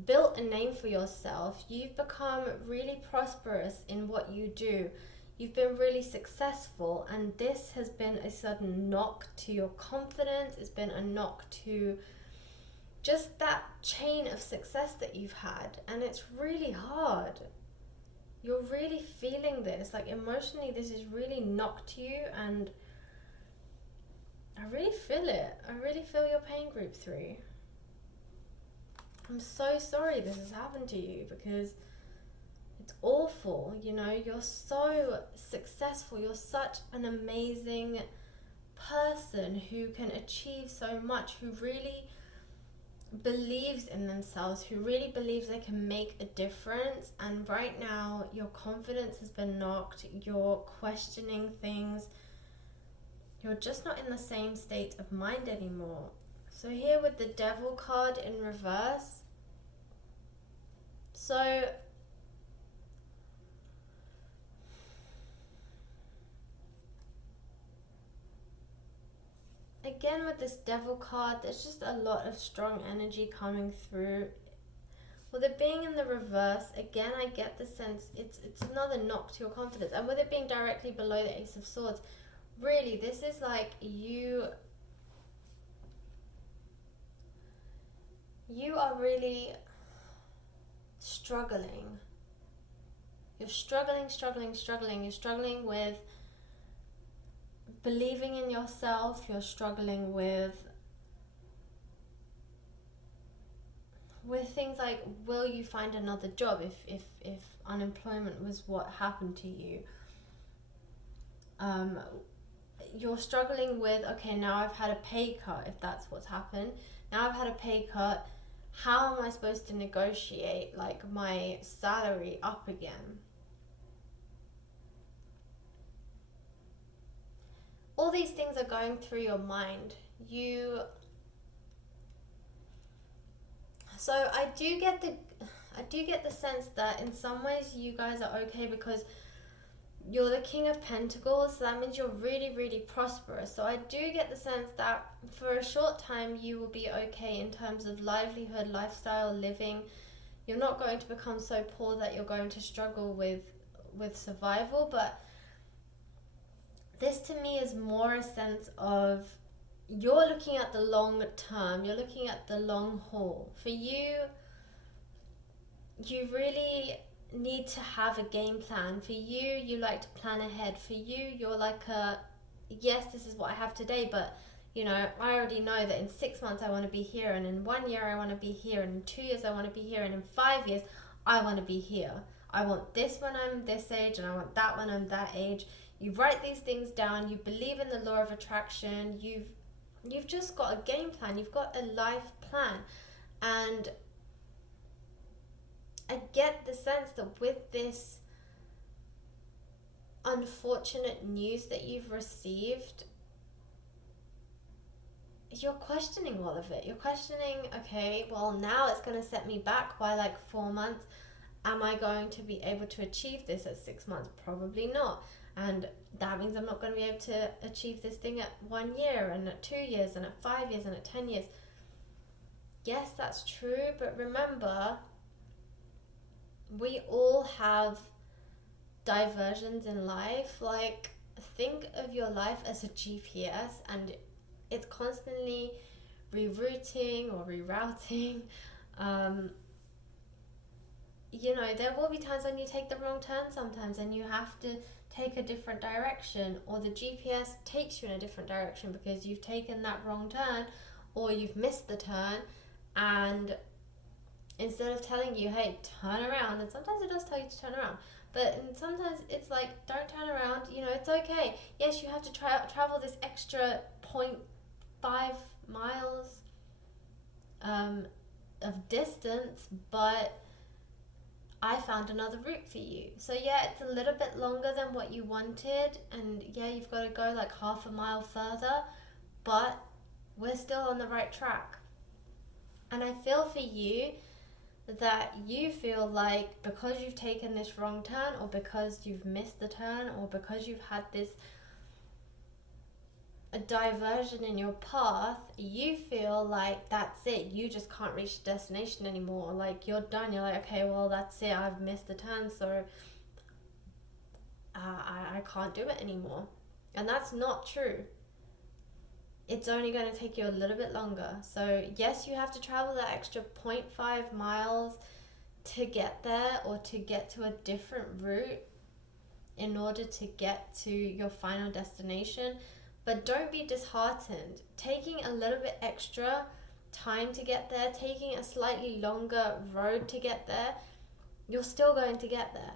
built a name for yourself. You've become really prosperous in what you do. You've been really successful, and this has been a sudden knock to your confidence. It's been a knock to just that chain of success that you've had, and it's really hard. You're really feeling this, like emotionally this is really knocked you, and I really feel it. I really feel your pain group 3. I'm so sorry this has happened to you, because it's awful. You know, you're so successful. You're such an amazing person who can achieve so much, who really believes in themselves, who really believes they can make a difference. And right now your confidence has been knocked. You're questioning things. You're just not in the same state of mind anymore. So here with the Devil card in reverse, so again with this Devil card, there's just a lot of strong energy coming through. With it being in the reverse, again, I get the sense it's another knock to your confidence. And with it being directly below the Ace of Swords, really, this is like you are really struggling. You're struggling. You're struggling with believing in yourself. You're struggling with things like, will you find another job if unemployment was what happened to you? You're struggling with, okay, now I've had a pay cut, if that's what's happened. Now I've had a pay cut. How am I supposed to negotiate like my salary up again? All these things are going through your mind. So I do get the sense that in some ways you guys are okay, because you're the King of Pentacles, so that means you're really, really prosperous. So I do get the sense that for a short time you will be okay in terms of livelihood, lifestyle, living. You're not going to become so poor that you're going to struggle with survival, but this to me is more a sense of you're looking at the long term, you're looking at the long haul. For you, you really need to have a game plan. For you, you like to plan ahead. For you, you're like yes, this is what I have today, but you know, I already know that in 6 months I want to be here, and in 1 year I want to be here, and in 2 years I want to be here, and in 5 years I want to be here. I want this when I'm this age, and I want that when I'm that age. You write these things down, you believe in the law of attraction, you've just got a game plan, you've got a life plan. And I get the sense that with this unfortunate news that you've received, you're questioning all of it. You're questioning, okay, well, now it's going to set me back by like 4 months. Am I going to be able to achieve this at 6 months? Probably not. And that means I'm not going to be able to achieve this thing at 1 year, and at 2 years, and at 5 years, and at 10 years. Yes, that's true, but remember, we all have diversions in life. Like, think of your life as a GPS, and it's constantly rerouting or rerouting. You know, there will be times when you take the wrong turn sometimes, and you have to take a different direction, or the GPS takes you in a different direction because you've taken that wrong turn, or you've missed the turn. And instead of telling you, hey, turn around, and sometimes it does tell you to turn around, but sometimes it's like, don't turn around, you know, it's okay. Yes, you have to travel this extra 0.5 miles of distance, but I found another route for you. So yeah, it's a little bit longer than what you wanted, and yeah, you've got to go like half a mile further, but we're still on the right track. And I feel for you that you feel like because you've taken this wrong turn, or because you've missed the turn, or because you've had this a diversion in your path, you feel like that's it, you just can't reach the destination anymore, like you're done, you're like, okay, well, that's it, I've missed the turn, so I can't do it anymore. And that's not true. It's only going to take you a little bit longer. So yes, you have to travel that extra 0.5 miles to get there, or to get to a different route in order to get to your final destination. But don't be disheartened. Taking a little bit extra time to get there, taking a slightly longer road to get there, you're still going to get there.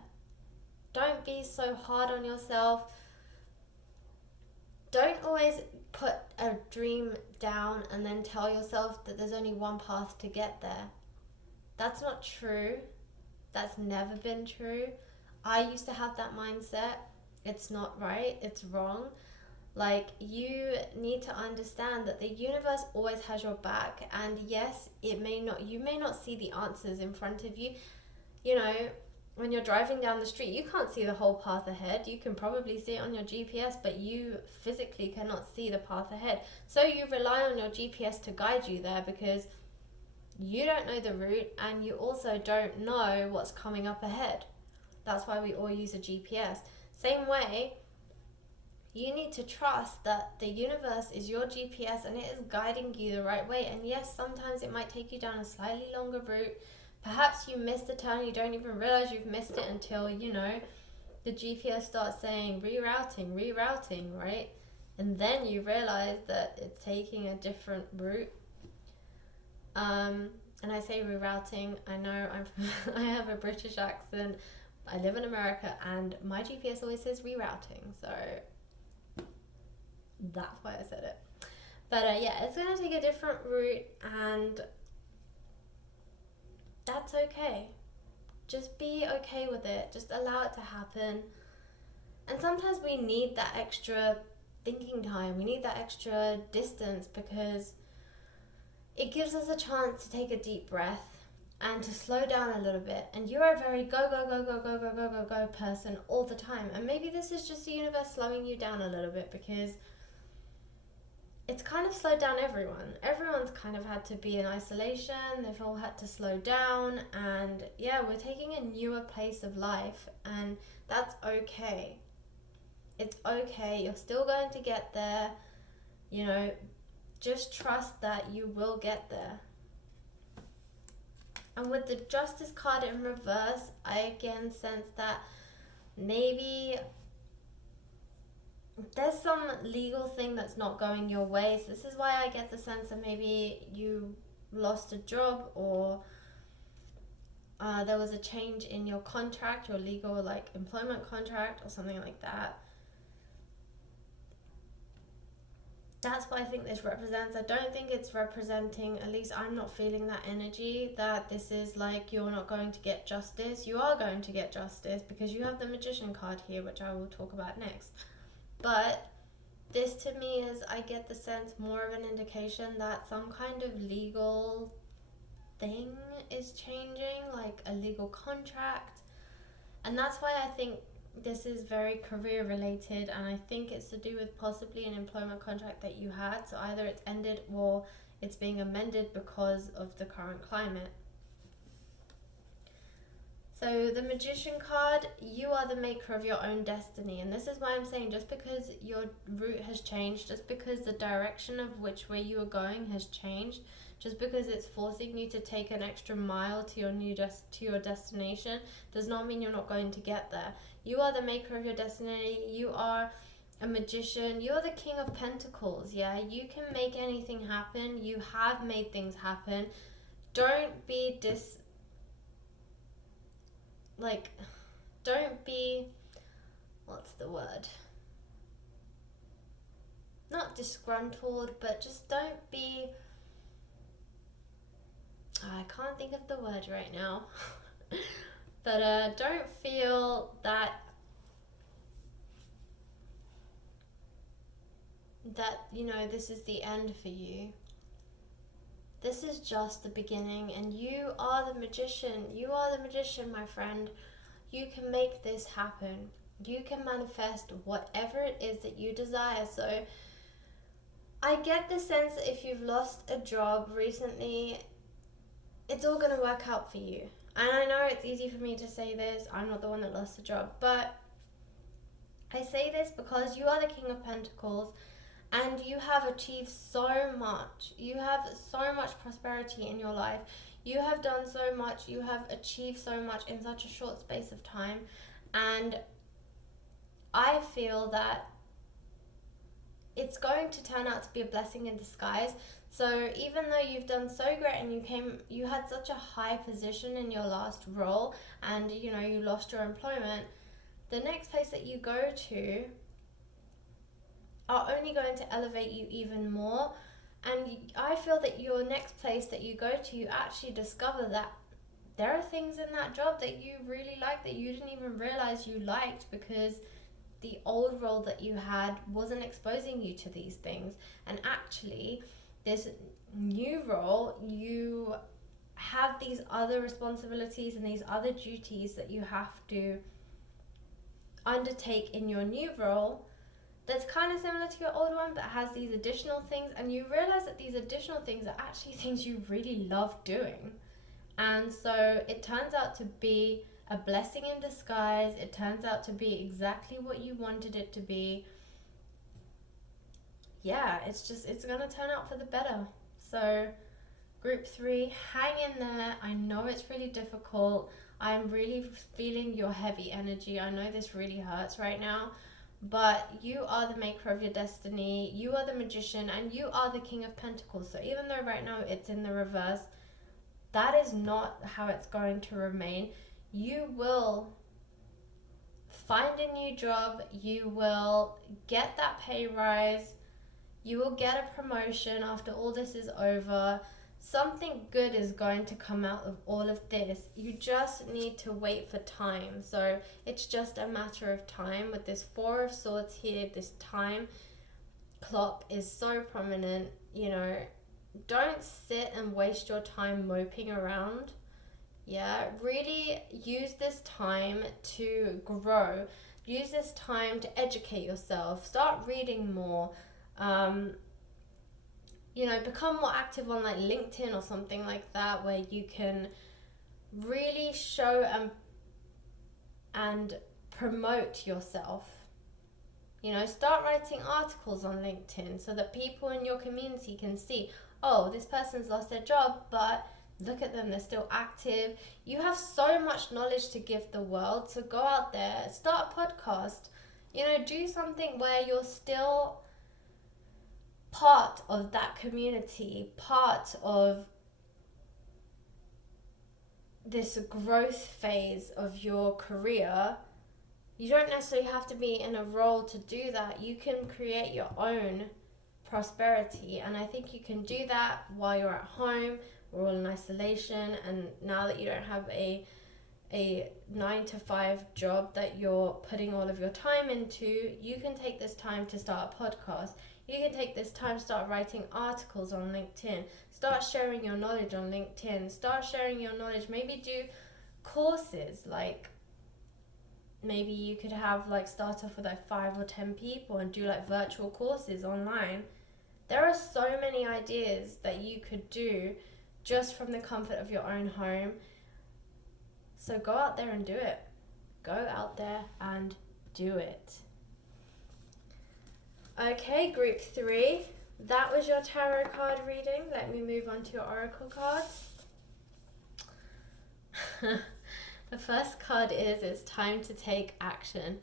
Don't be so hard on yourself. Don't always put a dream down and then tell yourself that there's only one path to get there. That's not true. That's never been true. I used to have that mindset. It's not right. It's wrong. Like, you need to understand that the universe always has your back. And yes, you may not see the answers in front of you. You know, when you're driving down the street, you can't see the whole path ahead. You can probably see it on your GPS, but you physically cannot see the path ahead. So you rely on your GPS to guide you there, because you don't know the route and you also don't know what's coming up ahead. That's why we all use a GPS. Same way, you need to trust that the universe is your GPS and it is guiding you the right way. And yes, sometimes it might take you down a slightly longer route. Perhaps you missed the turn, you don't even realize you've missed it until, you know, the GPS starts saying rerouting, right? And then you realize that it's taking a different route. And I say rerouting, I know I have a British accent, I live in America, and my GPS always says rerouting, so that's why I said it. But yeah, it's going to take a different route, and that's okay. Just be okay with it. Just allow it to happen. And sometimes we need that extra thinking time. We need that extra distance, because it gives us a chance to take a deep breath and to slow down a little bit. And you're a very go person all the time. And maybe this is just the universe slowing you down a little bit, because it's kind of slowed down everyone. Everyone's kind of had to be in isolation. They've all had to slow down. And yeah, we're taking a newer pace of life, and that's okay. It's okay. You're still going to get there. You know, just trust that you will get there. And with the Justice card in reverse, I again sense that maybe there's some legal thing that's not going your way. So this is why I get the sense that maybe you lost a job, or there was a change in your contract, your legal like employment contract or something like that. That's what I think this represents. I don't think it's representing, at least I'm not feeling that energy, that this is like you're not going to get justice. You are going to get justice, because you have the Magician card here, which I will talk about next. But this to me is, I get the sense more of an indication that some kind of legal thing is changing, like a legal contract. And that's why I think this is very career related, and I think it's to do with possibly an employment contract that you had. So either it's ended or it's being amended because of the current climate. So the Magician card, you are the maker of your own destiny. And this is why I'm saying, just because your route has changed, just because the direction of which way you are going has changed, just because it's forcing you to take an extra mile to your destination, does not mean you're not going to get there. You are the maker of your destiny. You are a magician. You're the King of Pentacles. Yeah, you can make anything happen. You have made things happen. Don't be what's the word? Not disgruntled, but just don't be, I can't think of the word right now. But don't feel that you know, this is the end for you. This is just the beginning, and you are the magician. You are the magician, my friend. You can make this happen. You can manifest whatever it is that you desire. So I get the sense that if you've lost a job recently, it's all going to work out for you. And I know it's easy for me to say this. I'm not the one that lost the job. But I say this because you are the King of Pentacles and you have achieved so much. You have so much prosperity in your life. You have done so much. You have achieved so much in such a short space of time. And I feel that it's going to turn out to be a blessing in disguise. So even though you've done so great and you had such a high position in your last role and you lost your employment, the next place that you go to are only going to elevate you even more. And I feel that your next place that you go to, you actually discover that there are things in that job that you really like that you didn't even realize you liked, because the old role that you had wasn't exposing you to these things. And actually, this new role, you have these other responsibilities and these other duties that you have to undertake in your new role that's kind of similar to your old one, but has these additional things. And you realize that these additional things are actually things you really love doing. And so it turns out to be a blessing in disguise. It turns out to be exactly what you wanted it to be. Yeah, it's going to turn out for the better. So group 3, hang in there. I know it's really difficult. I'm really feeling your heavy energy. I know this really hurts right now, but you are the maker of your destiny. You are the magician and you are the King of Pentacles. So even though right now it's in the reverse, that is not how it's going to remain. You will find a new job. You will get that pay rise. You will get a promotion after all this is over. Something good is going to come out of all of this. You just need to wait for time. So it's just a matter of time. With this 4 of Swords here, this time clock is so prominent. Don't sit and waste your time moping around. Yeah, really use this time to grow. Use this time to educate yourself. Start reading more. Become more active on like LinkedIn or something like that, where you can really show and promote yourself. Start writing articles on LinkedIn so that people in your community can see, oh, this person's lost their job, but look at them, they're still active. You have so much knowledge to give the world, so go out there, start a podcast, do something where you're still part of that community, part of this growth phase of your career. You don't necessarily have to be in a role to do that. You can create your own prosperity, and I think you can do that while you're at home. We're all in isolation, and now that you don't have a 9-to-5 job that you're putting all of your time into, you can take this time to start a podcast. You can take this time to start writing articles on LinkedIn. Start sharing your knowledge on LinkedIn. Start sharing your knowledge. Maybe do courses. Like, maybe you could have start off with 5 or 10 people and do virtual courses online. There are so many ideas that you could do just from the comfort of your own home. So go out there and do it. Go out there and do it. Okay, group 3. That was your tarot card reading. Let me move on to your oracle cards. The first card is, it's time to take action.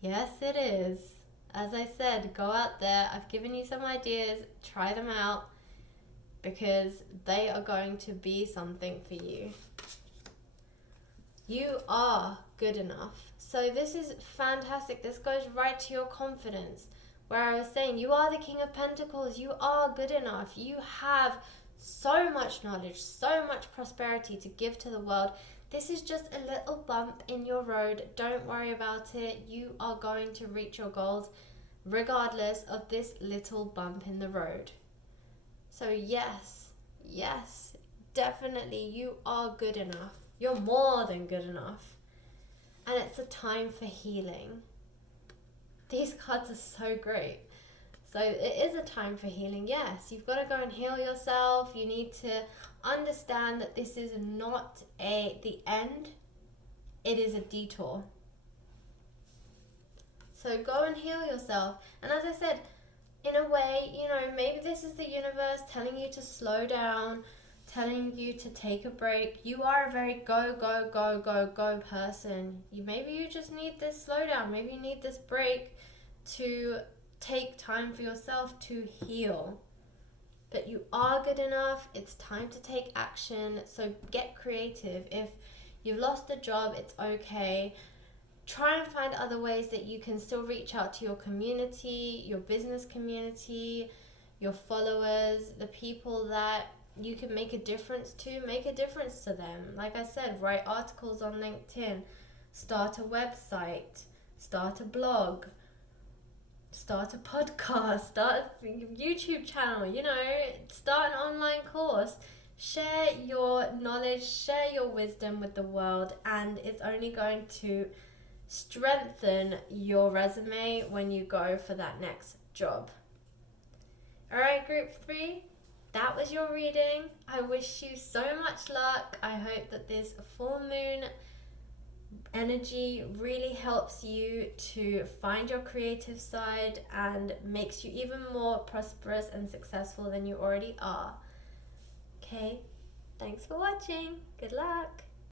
Yes, it is. As I said, go out there. I've given you some ideas. Try them out, because they are going to be something for you. You are good enough. So this is fantastic. This goes right to your confidence. Where I was saying, you are the King of Pentacles. You are good enough. You have so much knowledge, so much prosperity to give to the world. This is just a little bump in your road. Don't worry about it. You are going to reach your goals regardless of this little bump in the road. So yes, definitely you are good enough. You're more than good enough. And it's a time for healing. These cards are so great. So it is a time for healing. Yes, you've got to go and heal yourself. You need to understand that this is not the end. It is a detour. So go and heal yourself. And as I said, in a way, maybe this is the universe telling you to slow down, telling you to take a break. You are a very go, go, go, go, go person. Maybe you just need this slowdown. Maybe you need this break to take time for yourself to heal. But you are good enough. It's time to take action. So get creative. If you've lost a job, it's okay. Try and find other ways that you can still reach out to your community, your business community, your followers, the people that you can make a difference to. Make a difference to them. Like I said, write articles on LinkedIn, start a website, start a blog, start a podcast, start a YouTube channel, start an online course. Share your knowledge, share your wisdom with the world, and it's only going to strengthen your resume when you go for that next job. Alright, group 3, that was your reading. I wish you so much luck. I hope that this full moon energy really helps you to find your creative side and makes you even more prosperous and successful than you already are. Okay, thanks for watching. Good luck.